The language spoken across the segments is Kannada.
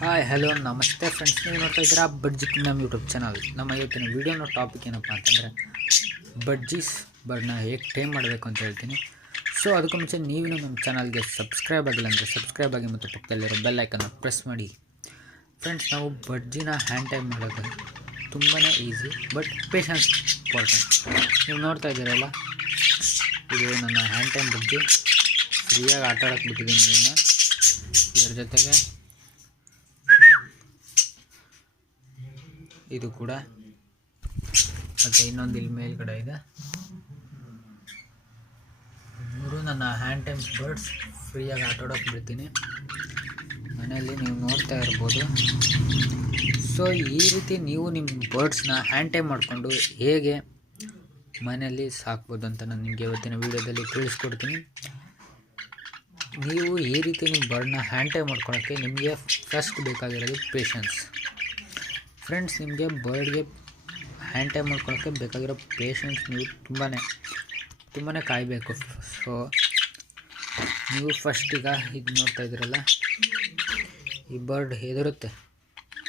ಹಾಯ್ ಹಲೋ ನಮಸ್ತೆ ಫ್ರೆಂಡ್ಸ್, ನೀವು ನೋಡ್ತಾ ಇದ್ದೀರಾ ಬಡ್ಜಿ ಕಿಂಗ್ಡಮ್ ಯೂಟ್ಯೂಬ್ ಚಾನಲ್. ನಮ್ಮ ಇವತ್ತಿನ ವೀಡಿಯೋನ ಟಾಪಿಕ್ ಏನಪ್ಪ ಅಂತಂದರೆ ಬಡ್ಜೀಸ್ ಬರ್ಡ್ನ ಹೇಗೆ ಟೈಮ್ ಮಾಡಬೇಕು ಅಂತ ಹೇಳ್ತೀನಿ. ಸೊ ಅದಕ್ಕೂ ಮುಂಚೆ ನೀವು ನಮ್ಮ ಚಾನಲ್ಗೆ ಸಬ್ಸ್ಕ್ರೈಬ್ ಆಗಿಲ್ಲ ಅಂದರೆ ಸಬ್ಸ್ಕ್ರೈಬ್ ಆಗಿ ಮತ್ತು ಪಕ್ಕದಲ್ಲಿರೋ ಬೆಲ್ ಐಕನ್ನ ಪ್ರೆಸ್ ಮಾಡಿ. ಫ್ರೆಂಡ್ಸ್, ನಾವು ಬಡ್ಜಿನ ಹ್ಯಾಂಡ್ ಟೈಮ್ ಮಾಡೋದು ತುಂಬಾ ಈಸಿ, ಬಟ್ ಪೇಷನ್ಸ್ ಇಂಪಾರ್ಟೆಂಟ್. ನೀವು ನೋಡ್ತಾ ಇದ್ದೀರಲ್ಲ, ಇದು ನನ್ನ ಹ್ಯಾಂಡ್ ಟೈಮ್ ಬಡ್ಜಿ. ಫ್ರೀಯಾಗಿ ಆಟ ಆಡೋಕ್ಕೆ ಬಿಟ್ಟಿದ್ದೀನಿ ಇದನ್ನು. ಇದರ ಜೊತೆಗೆ ಇದು ಕೂಡ, ಮತ್ತು ಇನ್ನೊಂದು ಇಲ್ಲಿ ಮೇಲ್ಗಡೆ ಇದೆ. ಮೂರು ನನ್ನ ಹ್ಯಾಂಡ್ ಟೈಮ್ ಬರ್ಡ್ಸ್ ಫ್ರೀಯಾಗಿ ಆಟ ಆಡೋಕ್ಕೆ ಬಿಡ್ತೀನಿ ಮನೆಯಲ್ಲಿ, ನೀವು ನೋಡ್ತಾ ಇರ್ಬೋದು. ಸೊ ಈ ರೀತಿ ನೀವು ನಿಮ್ಮ ಬರ್ಡ್ಸ್ನ ಹ್ಯಾಂಡ್ ಟೈಮ್ ಮಾಡಿಕೊಂಡು ಹೇಗೆ ಮನೆಯಲ್ಲಿ ಸಾಕ್ಬೋದು ಅಂತ ನಾನು ನಿಮಗೆ ಇವತ್ತಿನ ವೀಡಿಯೋದಲ್ಲಿ ತಿಳಿಸ್ಕೊಡ್ತೀನಿ. ನೀವು ಈ ರೀತಿ ನಿಮ್ಮ ಬರ್ಡ್ನ ಹ್ಯಾಂಡ್ ಟೈಮ್ ಮಾಡ್ಕೊಳ್ಳೋಕ್ಕೆ ನಿಮಗೆ ಫಸ್ಟ್ ಬೇಕಾಗಿರೋದು ಪೇಷನ್ಸ್. ಫ್ರೆಂಡ್ಸ್, ನಿಮಗೆ ಬರ್ಡ್ಗೆ ಹ್ಯಾಂಡ್ ಟೈಮ್ ಮಾಡ್ಕೊಳ್ಳೋಕ್ಕೆ ಬೇಕಾಗಿರೋ ಪೇಷನ್ಸ್ ನೀವು ತುಂಬಾ ಕಾಯಬೇಕು. ಸೊ ನೀವು ಫಸ್ಟ್ ಈಗ ಇದು ನೋಡ್ತಾ ಇದ್ದೀರಲ್ಲ, ಈ ಬರ್ಡ್ ಹೆದರುತ್ತೆ.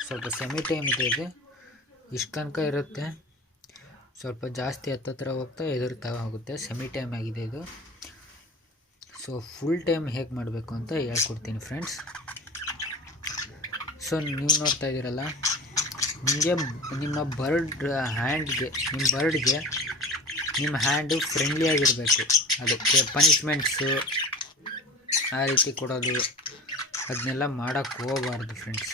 ಸ್ವಲ್ಪ ಸೆಮಿ ಟೈಮ್ ಇದೆ, ಇಷ್ಟು ತನಕ ಇರುತ್ತೆ. ಸ್ವಲ್ಪ ಜಾಸ್ತಿ ಹತ್ತತ್ರ ಹೋಗ್ತಾ ಹೆದರ್ತಾ ಹೋಗುತ್ತೆ. ಸೆಮಿ ಟೈಮ್ ಆಗಿದೆ ಇದು. ಸೊ ಫುಲ್ ಟೈಮ್ ಹೇಗೆ ಮಾಡಬೇಕು ಅಂತ ಹೇಳ್ಕೊಡ್ತೀನಿ ಫ್ರೆಂಡ್ಸ್. ಸೊ ನೀವು ನೋಡ್ತಾ ಇದ್ದೀರಲ್ಲ, ನಿಮಗೆ ನಿಮ್ಮ ಬರ್ಡ್ಗೆ ನಿಮ್ಮ ಹ್ಯಾಂಡು ಫ್ರೆಂಡ್ಲಿಯಾಗಿರಬೇಕು. ಅದಕ್ಕೆ ಪನಿಷ್ಮೆಂಟ್ಸು ಆ ರೀತಿ ಕೊಡೋದು ಅದನ್ನೆಲ್ಲ ಮಾಡೋಕ್ಕೆ ಹೋಗಬಾರ್ದು ಫ್ರೆಂಡ್ಸ್.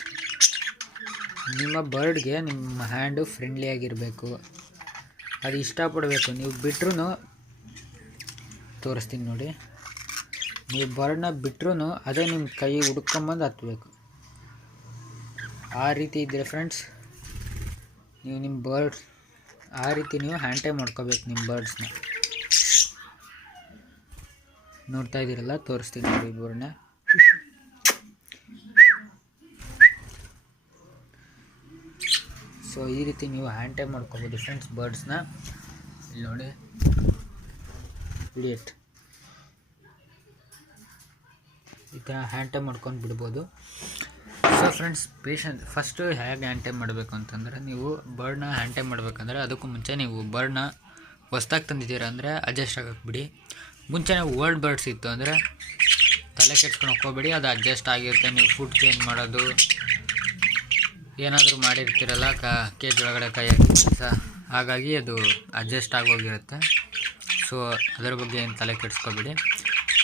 ನಿಮ್ಮ ಬರ್ಡ್ಗೆ ನಿಮ್ಮ ಹ್ಯಾಂಡು ಫ್ರೆಂಡ್ಲಿಯಾಗಿರಬೇಕು, ಅದು ಇಷ್ಟಪಡಬೇಕು. ನೀವು ಬಿಟ್ರೂ ತೋರಿಸ್ತೀನಿ ನೋಡಿ, ನೀವು ಬರ್ಡ್ನ ಬಿಟ್ರೂ ಅದೇ ನಿಮ್ಮ ಕೈ ಹುಡ್ಕೊಂಬಂದು ಹತ್ತಬೇಕು. ಆ ರೀತಿ ಇದ್ದರೆ ಫ್ರೆಂಡ್ಸ್, ನೀವು ನಿಮ್ಮ ಬರ್ಡ್ಸ್ ಆ ರೀತಿ ನೀವು ಹ್ಯಾಂಡ್ ಟೈಮ್ ಮಾಡ್ಕೋಬೇಕು ನಿಮ್ಮ ಬರ್ಡ್ಸ್ನ. ನೋಡ್ತಾ ಇದ್ದೀರಲ್ಲ, ತೋರಿಸ್ತೀನಿ ನೋಡಿ ಬರ್ಡ್ನ. ಸೊ ಈ ರೀತಿ ನೀವು ಹ್ಯಾಂಡ್ ಟೈಮ್ ಮಾಡ್ಕೋಬೋದು ಫ್ರೆಂಡ್ಸ್ ಬರ್ಡ್ಸ್ನ. ಇಲ್ಲಿ ನೋಡಿ, ಇಡಿಯಟ್ ಈ ಥರ ಹ್ಯಾಂಡ್ ಟೈಮ್ ಮಾಡ್ಕೊಂಡು ಬಿಡ್ಬೋದು. ಸೊ ಫ್ರೆಂಡ್ಸ್, ಫಸ್ಟು ಹೇಗೆ ಹ್ಯಾಂಡ್ ಟೈಮ್ ಮಾಡಬೇಕು ಅಂತಂದರೆ, ನೀವು ಬರ್ಡ್ನ ಹ್ಯಾಂಡ್ ಟೈಮ್ ಮಾಡಬೇಕಂದ್ರೆ ಅದಕ್ಕೂ ಮುಂಚೆ ನೀವು ಬರ್ಡ್ನ ಹೊಸ್ದಾಗಿ ತಂದಿದ್ದೀರ ಅಂದರೆ ಅಡ್ಜಸ್ಟ್ ಆಗೋಕ್ಕೆ ಬಿಡಿ. ಮುಂಚೆ ಓಲ್ಡ್ ಬರ್ಡ್ಸ್ ಇತ್ತು ಅಂದರೆ ತಲೆ ಕೆಡ್ಸ್ಕೊಂಡು ಹೋಗ್ಬೇಡಿ, ಅದು ಅಡ್ಜಸ್ಟ್ ಆಗಿರುತ್ತೆ. ನೀವು ಫುಡ್ ಚೇಂಜ್ ಮಾಡೋದು ಏನಾದರೂ ಮಾಡಿರ್ತೀರಲ್ಲ ಕೇಜ್ ಒಳಗಡೆ ಕೈ ಹಾಕಿ, ಹಾಗಾಗಿ ಅದು ಅಡ್ಜಸ್ಟ್ ಆಗೋಗಿರುತ್ತೆ. ಸೊ ಅದರ ಬಗ್ಗೆ ಏನು ತಲೆ ಕೆಡಿಸ್ಕೋಬೇಡಿ.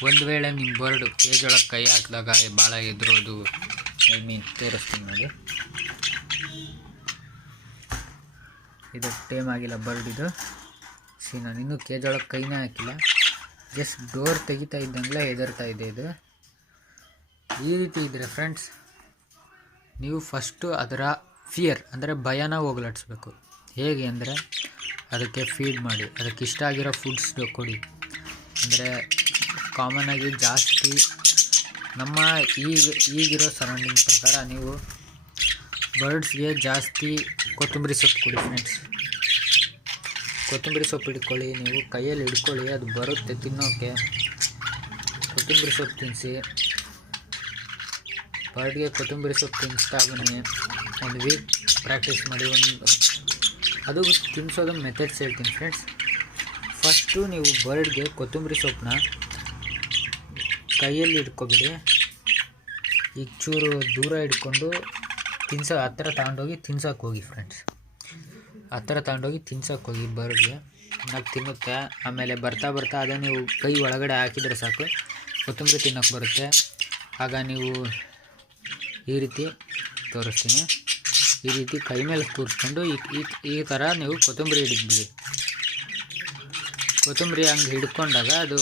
ಒಂದು ವೇಳೆ ನಿಮ್ಮ ಬರ್ಡ್ ಕೇಜ್ ಒಳಗೆ ಕೈ ಹಾಕಿದಾಗ ಭಾಳ ಎದುರೋದು ತೋರಿಸ್ತೀನಿ ನೋಡಿ. ಇದು ಟೈಮ್ ಆಗಿಲ್ಲ ಬರ್ಡ್ ಇದು. ನಾನು ಇನ್ನೂ ಕೇಜ್ ಒಳಗೆ ಕೈನೇ ಹಾಕಿಲ್ಲ, ಜಸ್ಟ್ ಡೋರ್ ತೆಗಿತಾ ಇದ್ದಂಗೆ ಹೆದರ್ತಾ ಇದೆ ಇದು. ಈ ರೀತಿ ಇದ್ದರೆ ಫ್ರೆಂಡ್ಸ್, ನೀವು ಫಸ್ಟು ಅದರ ಫಿಯರ್ ಅಂದರೆ ಭಯನ ಹೋಗಲಾಡಿಸ್ಬೇಕು. ಹೇಗೆ ಅಂದರೆ, ಅದಕ್ಕೆ ಫೀಡ್ ಮಾಡಿ, ಅದಕ್ಕೆ ಇಷ್ಟ ಆಗಿರೋ ಫುಡ್ಸ್ ಕೊಡಿ. ಅಂದರೆ ಕಾಮನ್ನಾಗಿ ಜಾಸ್ತಿ ನಮ್ಮ ಈಗಿರೋ ಸರೌಂಡಿಂಗ್ ಪ್ರಕಾರ ನೀವು ಬರ್ಡ್ಸ್ಗೆ ಜಾಸ್ತಿ ಕೊತ್ತಂಬರಿ ಸೊಪ್ಪು ಕೊಡಿ ಫ್ರೆಂಡ್ಸ್. ಕೊತ್ತಂಬರಿ ಸೊಪ್ಪು ಹಿಡ್ಕೊಳ್ಳಿ, ನೀವು ಕೈಯಲ್ಲಿ ಹಿಡ್ಕೊಳ್ಳಿ, ಅದು ಬರುತ್ತೆ ತಿನ್ನೋಕ್ಕೆ. ಕೊತ್ತಂಬರಿ ಸೊಪ್ಪು ತಿನ್ನಿಸಿ ಬರ್ಡ್ಗೆ. ಕೊತ್ತಂಬರಿ ಸೊಪ್ಪು ತಿನ್ನಿಸ್ತಾ ಬನ್ನಿ, ಒಂದು ವೀಕ್ ಪ್ರಾಕ್ಟೀಸ್ ಮಾಡಿ. ಅದು ತಿನ್ನಿಸೋದು ಮೆಥಡ್ಸ್ ಹೇಳ್ತೀನಿ ಫ್ರೆಂಡ್ಸ್. ಫಸ್ಟು ನೀವು ಬರ್ಡ್ಗೆ ಕೊತ್ತಂಬರಿ ಸೊಪ್ಪನ್ನ ಕೈಯಲ್ಲಿ ಹಿಡ್ಕೊಬಿಡಿ. ಈಗ ಚೂರು ದೂರ ಹಿಡ್ಕೊಂಡು ಹತ್ತಿರ ತಗೊಂಡೋಗಿ ತಿನ್ಸೋಕೆ ಹೋಗಿ ಫ್ರೆಂಡ್ಸ್. ಹತ್ತಿರ ತಗೊಂಡೋಗಿ ತಿನ್ಸೋಕೆ ಹೋಗಿ ಬರ್ಡ್ಗೆ, ಅದು ತಿನ್ನುತ್ತೆ. ಆಮೇಲೆ ಬರ್ತಾ ಅದೇ ನೀವು ಕೈ ಒಳಗಡೆ ಹಾಕಿದರೆ ಸಾಕು, ಕೊತ್ತಂಬರಿ ತಿನ್ನೋಕ್ಕೆ ಬರುತ್ತೆ. ಆಗ ನೀವು ಈ ರೀತಿ ತೋರಿಸ್ತೀನಿ, ಈ ರೀತಿ ಕೈ ಮೇಲೆ ಕೂರಿಸ್ಕೊಂಡು ಈ ಥರ ನೀವು ಕೊತ್ತಂಬರಿ ಹಿಡಿದ್ಬಿಡಿ. ಕೊತ್ತಂಬರಿ ಹಂಗೆ ಹಿಡ್ಕೊಂಡಾಗ ಅದು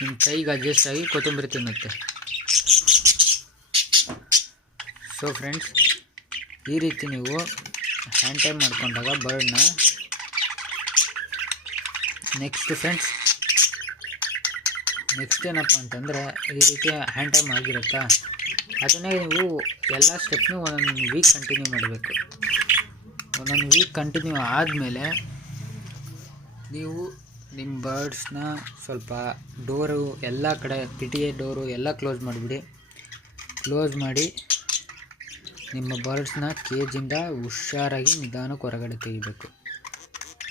ನಿಮ್ಮ ಕೈಗೆ ಅಡ್ಜಸ್ಟ್ ಆಗಿ ಕೊತ್ತಂಬರಿ ತಿನ್ನುತ್ತೆ. ಸೊ ಫ್ರೆಂಡ್ಸ್, ಈ ರೀತಿ ನೀವು ಹ್ಯಾಂಡ್ ಟೈಮ್ ಮಾಡ್ಕೊಂಡಾಗ ಬರ್ಡ್ನ. ನೆಕ್ಸ್ಟ್ ಫ್ರೆಂಡ್ಸ್, ನೆಕ್ಸ್ಟ್ ಏನಪ್ಪ ಅಂತಂದರೆ, ಈ ರೀತಿ ಹ್ಯಾಂಡ್ ಟೈಮ್ ಆಗಿರುತ್ತಾ, ಅದನ್ನೇ ನೀವು ಎಲ್ಲ ಸ್ಟೆಪ್ನೂ ಒಂದೊಂದು ವೀಕ್ ಕಂಟಿನ್ಯೂ ಮಾಡಬೇಕು. ಒಂದೊಂದು ವೀಕ್ ಕಂಟಿನ್ಯೂ ಆದಮೇಲೆ ನೀವು ನಿಮ್ಮ ಬರ್ಡ್ಸ್ನ ಸ್ವಲ್ಪ ಡೋರು ಎಲ್ಲ ಕಡೆ, ಪಿಟಿಎ ಡೋರು ಎಲ್ಲ ಕ್ಲೋಸ್ ಮಾಡಿಬಿಡಿ. ಕ್ಲೋಸ್ ಮಾಡಿ ನಿಮ್ಮ ಬರ್ಡ್ಸ್ನ ಕೇಜಿಂದ ಹುಷಾರಾಗಿ ನಿಧಾನಕ್ಕೆ ಹೊರಗಡೆ ತೆಗಿಬೇಕು.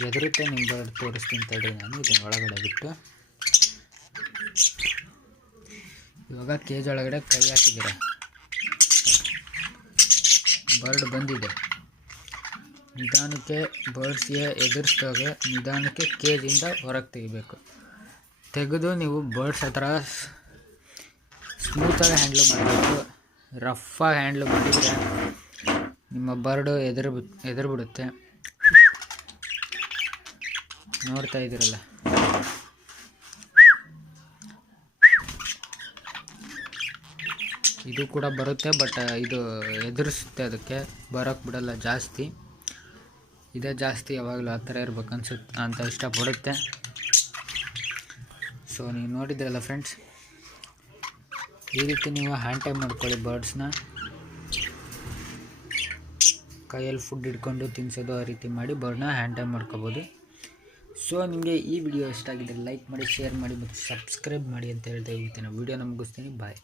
ಎದುರುತ್ತೆ ನಿಮ್ಮ ಬರ್ಡ್ ತೋರಿಸ್ತೀನಿ ತಡಿ, ನಾನು ಇದನ್ನು ಒಳಗಡೆ ಬಿಟ್ಟು. ಇವಾಗ ಕೇಜ್ ಒಳಗಡೆ ಕೈ ಹಾಕಿದ್ದೀರ, ಬರ್ಡ್ ಬಂದಿದೆ. ನಿಧಾನಕ್ಕೆ ಬರ್ಡ್ಸ್ಗೆ ಎದುರಿಸ್ದಾಗೆ ನಿಧಾನಕ್ಕೆ ಕೇಜಿಂದ ಹೊರಗೆ ತೆಗಿಬೇಕು. ತೆಗೆದು ನೀವು ಬರ್ಡ್ಸ್ ಹತ್ರ ಸ್ಮೂತಾಗಿ ಹ್ಯಾಂಡ್ಲ್ ಮಾಡಬೇಕು. ರಫಾಗಿ ಹ್ಯಾಂಡ್ಲ್ ಮಾಡಿದರೆ ನಿಮ್ಮ ಬರ್ಡು ಎದುರು ಬಿಡುತ್ತೆ. ನೋಡ್ತಾ ಇದ್ದೀರಲ್ಲ, ಇದು ಕೂಡ ಬರುತ್ತೆ, ಬಟ್ ಇದು ಎದುರಿಸುತ್ತೆ, ಅದಕ್ಕೆ ಬರೋಕ್ಕೆ ಬಿಡಲ್ಲ ಜಾಸ್ತಿ. ಇದೇ ಜಾಸ್ತಿ ಯಾವಾಗಲೂ ಆ ಥರ ಇರ್ಬೇಕು ಅನ್ಸುತ್ತೆ ಅಂತ ಇಷ್ಟಪಡುತ್ತೆ. ಸೊ ನೀವು ನೋಡಿದ್ರಲ್ಲ ಫ್ರೆಂಡ್ಸ್, ಈ ರೀತಿ ನೀವು ಹ್ಯಾಂಡ್ ಟೈಮ್ ಮಾಡ್ಕೊಳ್ಳಿ ಬರ್ಡ್ಸ್ನ. ಕೈಯಲ್ಲಿ ಫುಡ್ ಹಿಡ್ಕೊಂಡು ತಿನ್ನಿಸೋದು ಆ ರೀತಿ ಮಾಡಿ ಬರ್ಡ್ನ ಹ್ಯಾಂಡ್ ಟೈಮ್ ಮಾಡ್ಕೋಬೋದು. ಸೊ ನಿಮಗೆ ಈ ವಿಡಿಯೋ ಇಷ್ಟ ಆಗಿದ್ದರೆ ಲೈಕ್ ಮಾಡಿ, ಶೇರ್ ಮಾಡಿ ಮತ್ತು ಸಬ್ಸ್ಕ್ರೈಬ್ ಮಾಡಿ ಅಂತ ಹೇಳ್ತಾ ಇವತ್ತಿನ ವಿಡಿಯೋನ ಮುಗಿಸ್ತೀನಿ. ಬಾಯ್.